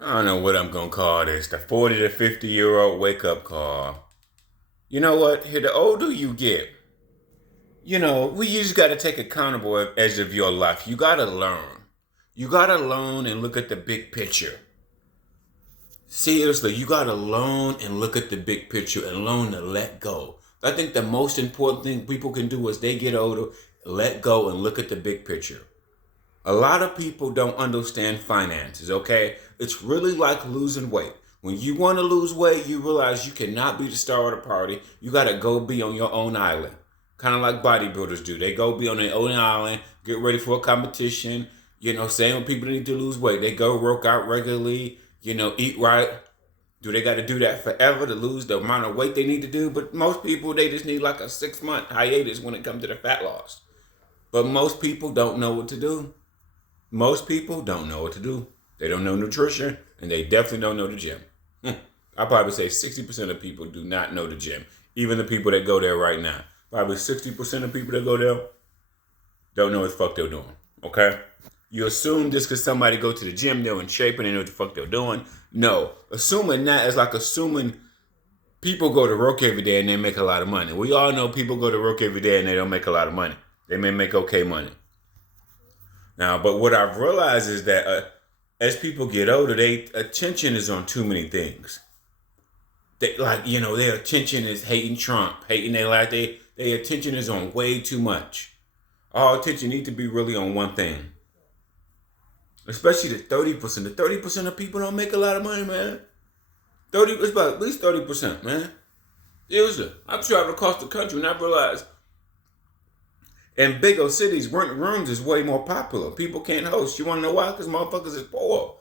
I don't know what I'm gonna call this. The 40 to 50-year-old wake up call. You know what? Here, the older you get, you just gotta take accountable edge of your life. You gotta learn. You gotta learn and look at the big picture. Seriously, you gotta learn and look at the big picture and learn to let go. I think the most important thing people can do as they get older, let go and look at the big picture. A lot of people don't understand finances, okay? It's really like losing weight. When you want to lose weight, you realize you cannot be the star of the party. You got to go be on your own island. Kind of like bodybuilders do. They go be on their own island, get ready for a competition. Same with people that need to lose weight. They go work out regularly, eat right. Do they got to do that forever to lose the amount of weight they need to do? But most people, they just need like a 6-month hiatus when it comes to the fat loss. But most people don't know what to do. Most people don't know what to do. They don't know nutrition, and they definitely don't know the gym. I probably say 60% of people do not know the gym. Even the people that go there right now. Probably 60% of people that go there don't know what the fuck they're doing. Okay? You assume just because somebody go to the gym, they're in shape and they know what the fuck they're doing. No. Assuming that is like assuming people go to work every day and they make a lot of money. We all know people go to work every day and they don't make a lot of money. They may make okay money. Now, but what I've realized is that as people get older, their attention is on too many things. Their attention is hating Trump, hating their life. Their attention is on way too much. All attention needs to be really on one thing. Especially the 30%. The 30% of people don't make a lot of money, man. It's about at least 30%, man. Seriously. I've traveled across the country and I've realized in bigger cities, rent rooms is way more popular. People can't host. You want to know why? Because motherfuckers is poor.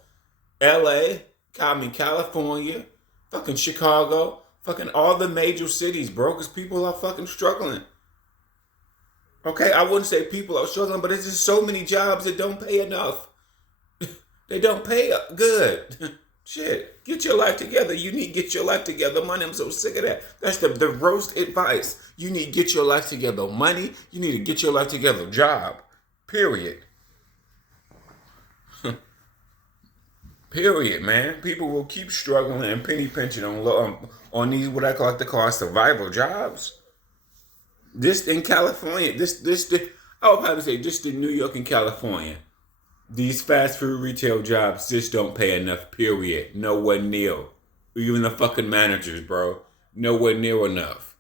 LA, California, fucking Chicago, fucking all the major cities, bro, because people are fucking struggling. Okay, I wouldn't say people are struggling, but there's just so many jobs that don't pay enough. They don't pay good. Shit, get your life together. You need to get your life together. Money, I'm so sick of that. That's the roast advice. You need to get your life together. Money, you need to get your life together. Job, period. Period, man. People will keep struggling and penny pinching on these what I like to call survival jobs. This in California, I would probably say just in New York and California. These fast food retail jobs just don't pay enough, period. Nowhere near. Even the fucking managers, bro. Nowhere near enough.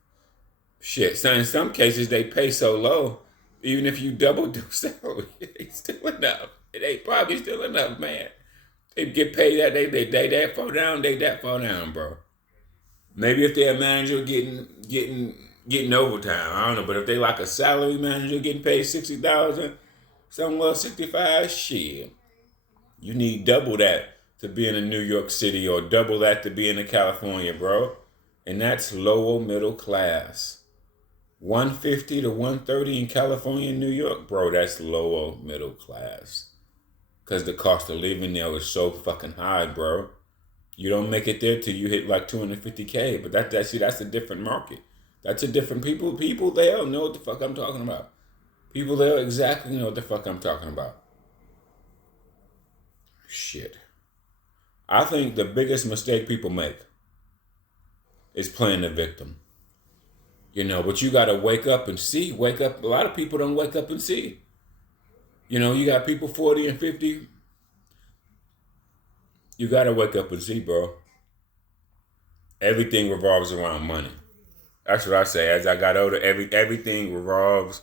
Shit, so in some cases they pay so low, even if you double their salary, it ain't still enough. It ain't probably still enough, man. They get paid that they that far down, they that far down, bro. Maybe if they're a manager getting overtime, I don't know. But if they like a salary manager getting paid 60,000, somewhere 65, shit. You need double that to be in a New York City or double that to be in a California, bro. And that's lower middle class. 150 to 130 in California and New York, bro, that's lower middle class. Because the cost of living there is so fucking high, bro. You don't make it there till you hit like 250K. But that's a different market. That's a different people. People there know what the fuck I'm talking about. People there exactly know what the fuck I'm talking about. Shit. I think the biggest mistake people make is playing the victim. But you gotta wake up and see. Wake up. A lot of people don't wake up and see. You got people 40 and 50. You gotta wake up and see, bro. Everything revolves around money. That's what I say. As I got older, everything revolves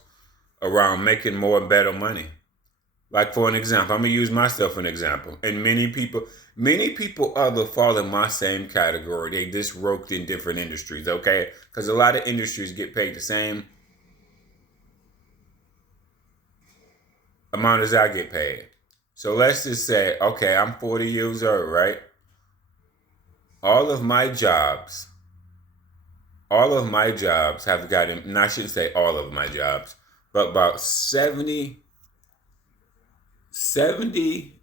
around making more and better money. Like for an example, I'm gonna use myself as an example. And many people other fall in my same category. They just worked in different industries, okay? Because a lot of industries get paid the same amount as I get paid. So let's just say, okay, I'm 40 years old, right? All of my jobs, all of my jobs have gotten, and I shouldn't say all of my jobs, but about 70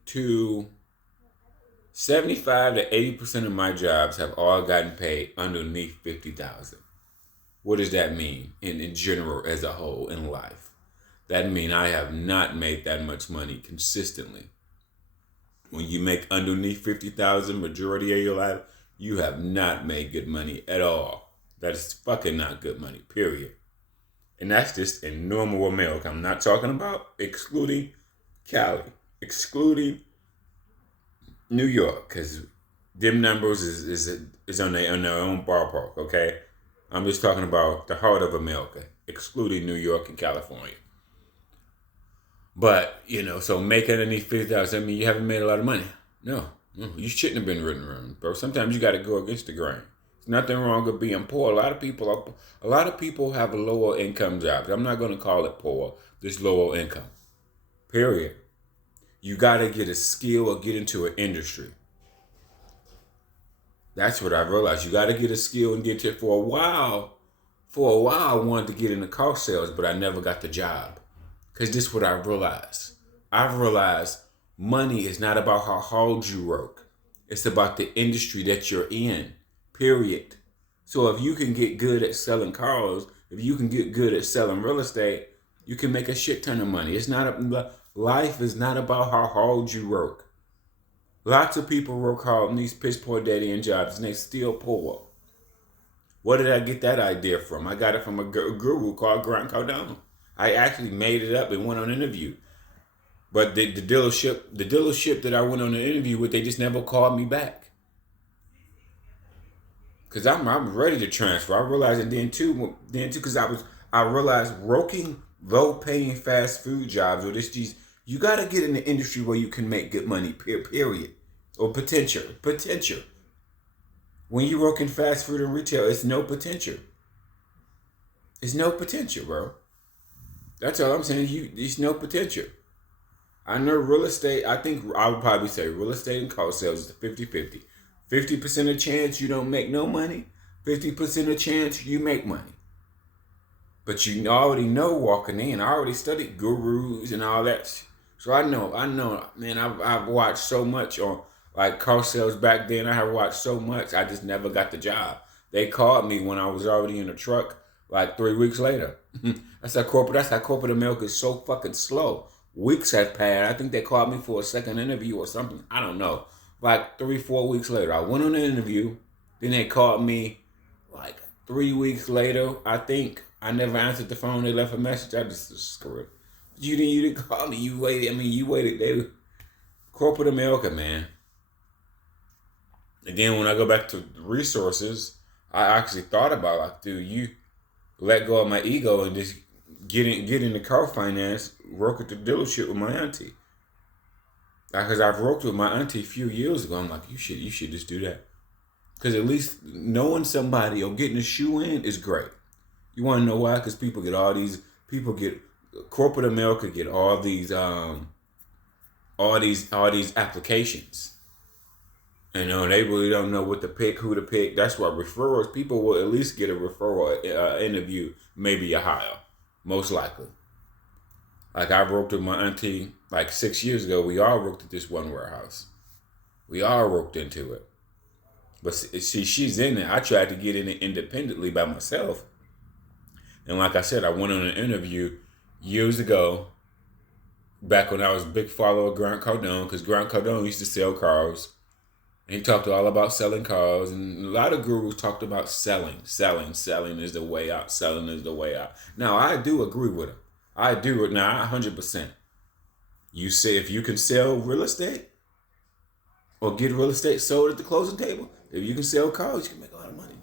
to 75 to 80% of my jobs have all gotten paid underneath 50,000. What does that mean in general as a whole in life? That means I have not made that much money consistently. When you make underneath 50,000 majority of your life, you have not made good money at all. That is fucking not good money, period. And that's just in normal America. I'm not talking about excluding Cali, excluding New York, because them numbers is on their own ballpark, okay? I'm just talking about the heart of America, excluding New York and California. But, so making any 50,000, I mean, you haven't made a lot of money. No, you shouldn't have been written around, bro. Sometimes you got to go against the grain. There's nothing wrong with being poor. A lot of people have lower income jobs. I'm not going to call it poor. Just lower income. Period. You got to get a skill or get into an industry. That's what I realized. You got to get a skill and get it for a while. For a while, I wanted to get into car sales, but I never got the job. Because this is what I realized. I've realized money is not about how hard you work. It's about the industry that you're in. Period. So if you can get good at selling cars, if you can get good at selling real estate, you can make a shit ton of money. Life is not about how hard you work. Lots of people work hard in these piss poor dead end jobs and they still poor. Where did I get that idea from? I got it from a guru called Grant Cardone. I actually made it up and went on an interview. But the dealership that I went on an interview with, they just never called me back. Cause I'm ready to transfer. I realized it then too, because I realized working low paying fast food jobs or these you gotta get in the industry where you can make good money. Period. Or potential. When you work in fast food and retail, it's no potential. It's no potential, bro. That's all I'm saying. There's no potential. I know real estate, I think I would probably say real estate and car sales is 50-50. 50% of chance you don't make no money, 50% of chance you make money. But you already know walking in. I already studied gurus and all that. So I know, man, I've watched so much on like car sales back then. I have watched so much. I just never got the job. They called me when I was already in the truck like 3 weeks later. That's how corporate America is so fucking slow. Weeks had passed. I think they called me for a second interview or something. I don't know. Like 3-4 weeks later, I went on an interview. Then they called me like 3 weeks later. I think I never answered the phone. They left a message. I just screwed. You didn't call me. You waited. You waited. Corporate America, man. Again, when I go back to resources, I actually thought about like, dude, you let go of my ego and just get into car finance, work at the dealership with my auntie. Because I've worked with my auntie a few years ago. I'm like, you should just do that. Because at least knowing somebody or getting a shoe in is great. You want to know why? Because corporate America get all these applications. And they really don't know what to pick, who to pick. That's why people will at least get a referral interview, maybe a hire, most likely. Like I worked with my auntie like 6 years ago. We all worked at this one warehouse. We all worked into it. But see, she's in it. I tried to get in it independently by myself. And like I said, I went on an interview years ago, back when I was a big follower of Grant Cardone, because Grant Cardone used to sell cars. And he talked all about selling cars. And a lot of gurus talked about selling. Selling is the way out. Selling is the way out. Now, I do agree with him. I do it now, 100%. You say if you can sell real estate or get real estate sold at the closing table, if you can sell cars, you can make a lot of money.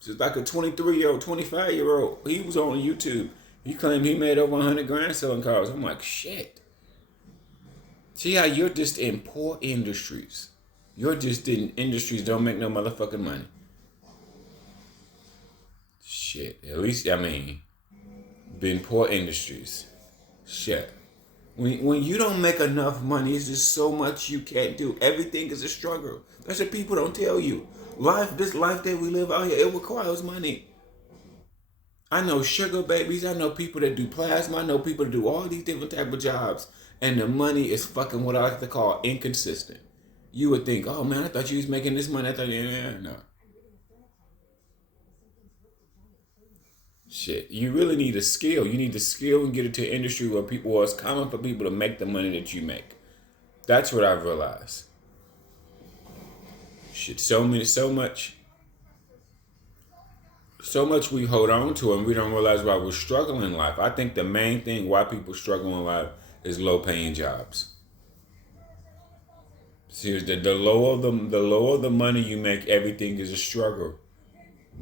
Just like a 23-year-old, 25-year-old, he was on YouTube. He claimed he made over 100 grand selling cars. I'm like, shit. See how you're just in poor industries. You're just in industries don't make no motherfucking money. Shit. At least, been poor industries. Shit. When you don't make enough money, it's just so much you can't do. Everything is a struggle. That's what people don't tell you. This life that we live out here, it requires money. I know sugar babies. I know people that do plasma. I know people that do all these different type of jobs. And the money is fucking what I like to call inconsistent. You would think, oh man, I thought you was making this money. I thought, no. Shit, you really need a skill. You need the skill and get into an industry where it's common for people to make the money that you make. That's what I've realized. Shit, so much we hold on to and we don't realize why we're struggling in life. I think the main thing why people struggle in life is low paying jobs. Seriously, the lower the money you make, everything is a struggle.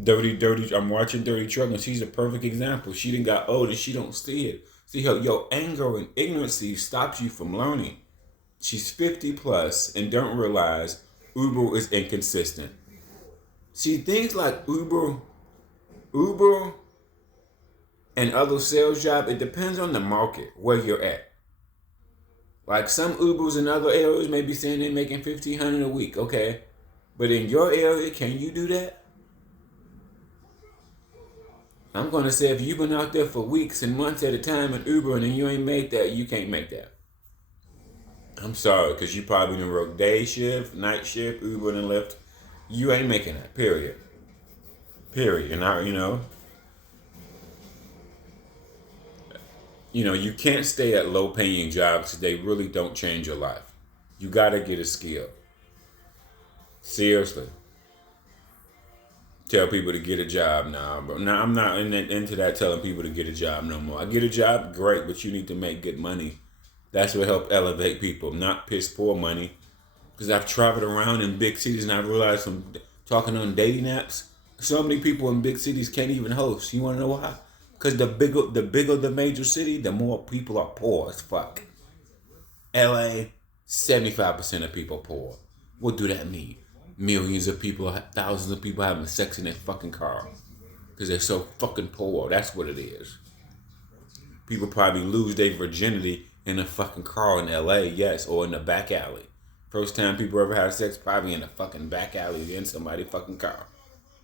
Dirty. I'm watching Dirty Truck, and she's a perfect example. She done got old, and she don't see it. See her, your anger and ignorancy stops you from learning. She's 50 plus and don't realize Uber is inconsistent. See things like Uber, and other sales job. It depends on the market where you're at. Like some Ubers in other areas may be saying they're making $1,500 a week. Okay, but in your area, can you do that? I'm gonna say if you've been out there for weeks and months at a time in Uber and you ain't made that, you can't make that. I'm sorry, because you probably done work day shift, night shift, Uber and Lyft. You ain't making that. Period. Period. And you can't stay at low paying jobs because they really don't change your life. You gotta get a skill. Seriously. Tell people to get a job now, bro. Now I'm not into that telling people to get a job no more. I get a job, great, but you need to make good money. That's what help elevate people, not piss poor money. Because I've traveled around in big cities and I've realized from talking on dating apps, so many people in big cities can't even host. You want to know why? Because the bigger the major city, the more people are poor as fuck. LA, 75% of people poor. What do that mean? Millions of people, thousands of people having sex in their fucking car. Because they're so fucking poor. That's what it is. People probably lose their virginity in a fucking car in LA, yes, or in the back alley. First time people ever had sex, probably in a fucking back alley in somebody's fucking car.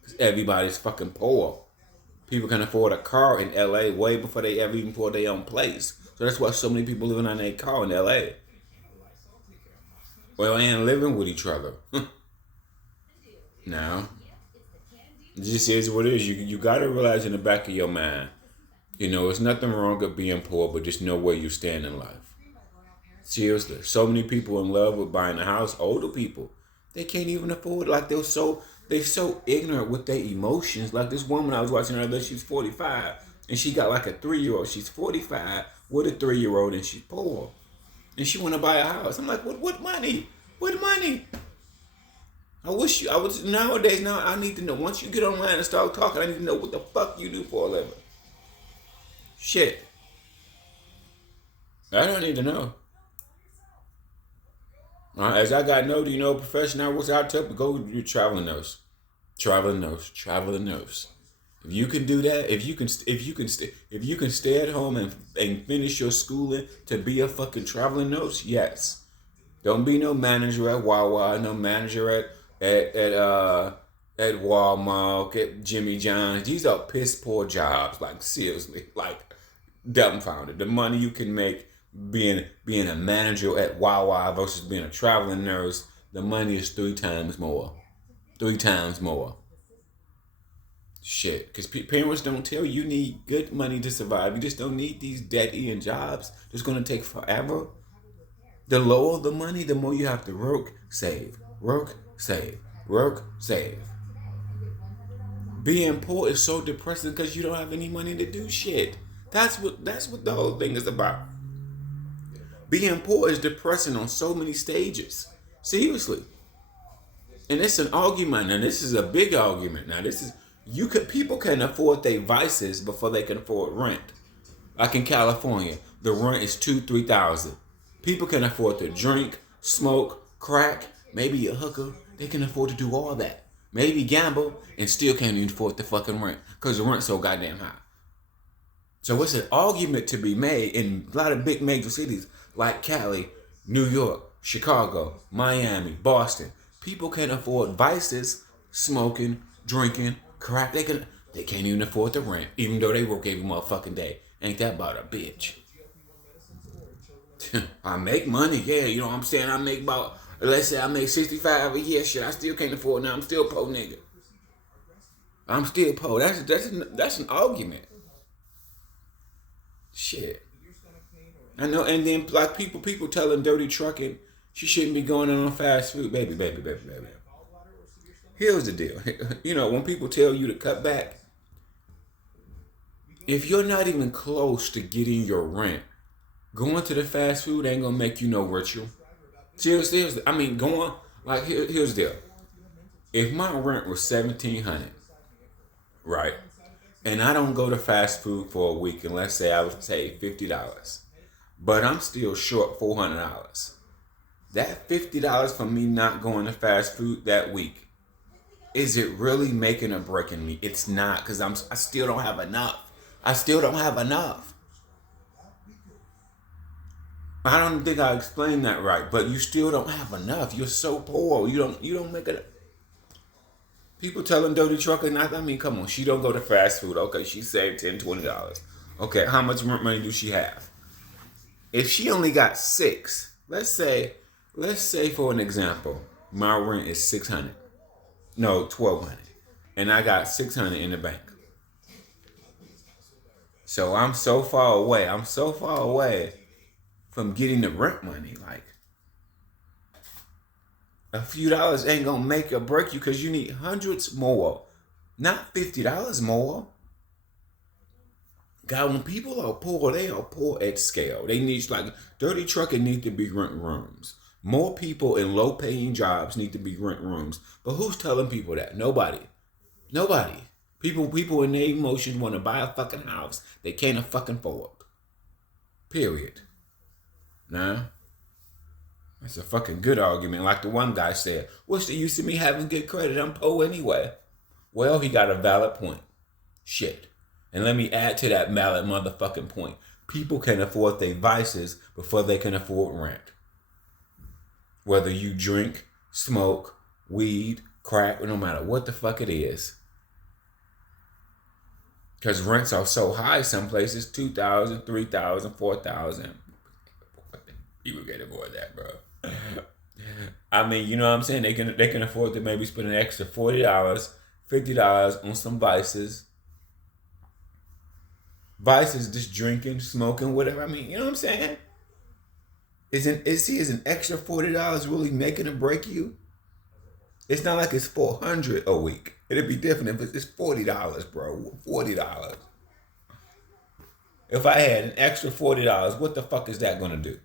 Because everybody's fucking poor. People can afford a car in LA way before they ever even afford their own place. So that's why so many people living on their car in LA. Well, they ain't living with each other. Now, it just is what it is. You gotta realize in the back of your mind, there's nothing wrong with being poor, but just know where you stand in life. Seriously, so many people in love with buying a house. Older people, they can't even afford. Like they're so ignorant with their emotions. Like this woman I was watching her, she's 45, and she got like a 3-year-old. She's 45 with a 3-year-old, and she's poor, and she want to buy a house. I'm like, what money? What money? I was nowadays. Now I need to know. Once you get online and start talking, I need to know what the fuck you do for a living. Shit, I don't need to know. As I got know, profession I was out to go do traveling nurse. Traveling nurse. If you can do that, if you can stay at home and finish your schooling to be a fucking traveling nurse, yes. Don't be no manager at Wawa, no manager at Walmart, at Jimmy John's. These are piss poor jobs. Like seriously, like dumbfounded. The money you can make being a manager at Wawa versus being a traveling nurse, the money is 3 times more. 3 times more. Shit, because parents don't tell you need good money to survive. You just don't need these dead-end jobs. It's going to take forever. The lower the money, the more you have to work, save. Work, save. Work, save. Being poor is so depressing because you don't have any money to do shit. That's what the whole thing is about. Being poor is depressing on so many stages. Seriously. And it's an argument, and this is a big argument. Now, people can afford their vices before they can afford rent. Like in California, the rent is $2,000-$3,000. People can afford to drink, smoke, crack, maybe a hooker. They can afford to do all that. Maybe gamble and still can't even afford the fucking rent because the rent's so goddamn high. So it's an argument to be made in a lot of big major cities like Cali, New York, Chicago, Miami, Boston. People can't afford vices, smoking, drinking, crack. They can't even afford the rent, even though they work every motherfucking day. Ain't that about a bitch? I make money, yeah, you know what I'm saying? I make about, let's say I make 65 a year, shit, I still can't afford it now. I'm still poor nigga. I'm still poor. That's an argument. Shit. I know, and then like people telling Dirty Trucking she shouldn't be going on fast food. Baby. Here's the deal. You know, when people tell you to cut back, if you're not even close to getting your rent, going to the fast food ain't gonna make you no richer. Seriously, I mean, going like here's the deal. If my rent was 1,700, right, and I don't go to fast food for a week, and let's say I would say $50, but I'm still short $400. That $50 for me not going to fast food that week, is it really making or breaking me? It's not, because I still don't have enough. I still don't have enough. I don't think I explained that right, but you still don't have enough. You're so poor. You don't make it. People telling dirty trucker not. I mean, come on. She don't go to fast food. Okay, she saved $10, $20. Okay, how much money do she have? If she only got six, let's say for an example, my rent is 600. No, 1,200, and I got 600 in the bank. So I'm so far away. I'm so far away from getting the rent money. Like, a few dollars ain't gonna make or break you, because you need hundreds more, not $50 more. God, when people are poor, they are poor at scale. They need, like, dirty trucking need to be rent rooms. More people in low paying jobs need to be rent rooms. But who's telling people that? Nobody. Nobody. People in their emotions want to buy a fucking house they can't fucking afford. Period. Nah. That's a fucking good argument. Like the one guy said, what's the use of me having good credit? I'm poor anyway. Well, he got a valid point. Shit. And let me add to that valid motherfucking point. People can afford their vices before they can afford rent. Whether you drink, smoke, weed, crack, or no matter what the fuck it is. Because rents are so high some places, 2,000, 3,000, 4,000. People can afford that, bro. I mean, you know what I'm saying? They can afford to maybe spend an extra $40, $50 on some vices. Vices, just drinking, smoking, whatever. I mean, you know what I'm saying? Is an extra $40 really making or break you? It's not like it's $400 a week. It'd be different if it's $40, bro. $40. If I had an extra $40, what the fuck is that gonna do?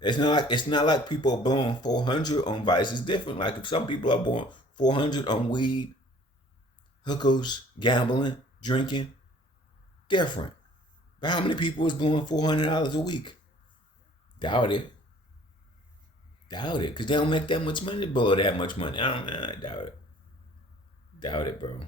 It's not like people are blowing $400 on vice. It's different. Like, if some people are blowing $400 on weed, hookers, gambling, drinking, different. But how many people is blowing $400 a week? Doubt it. Doubt it. Because they don't make that much money to blow that much money. I doubt it. Doubt it, bro.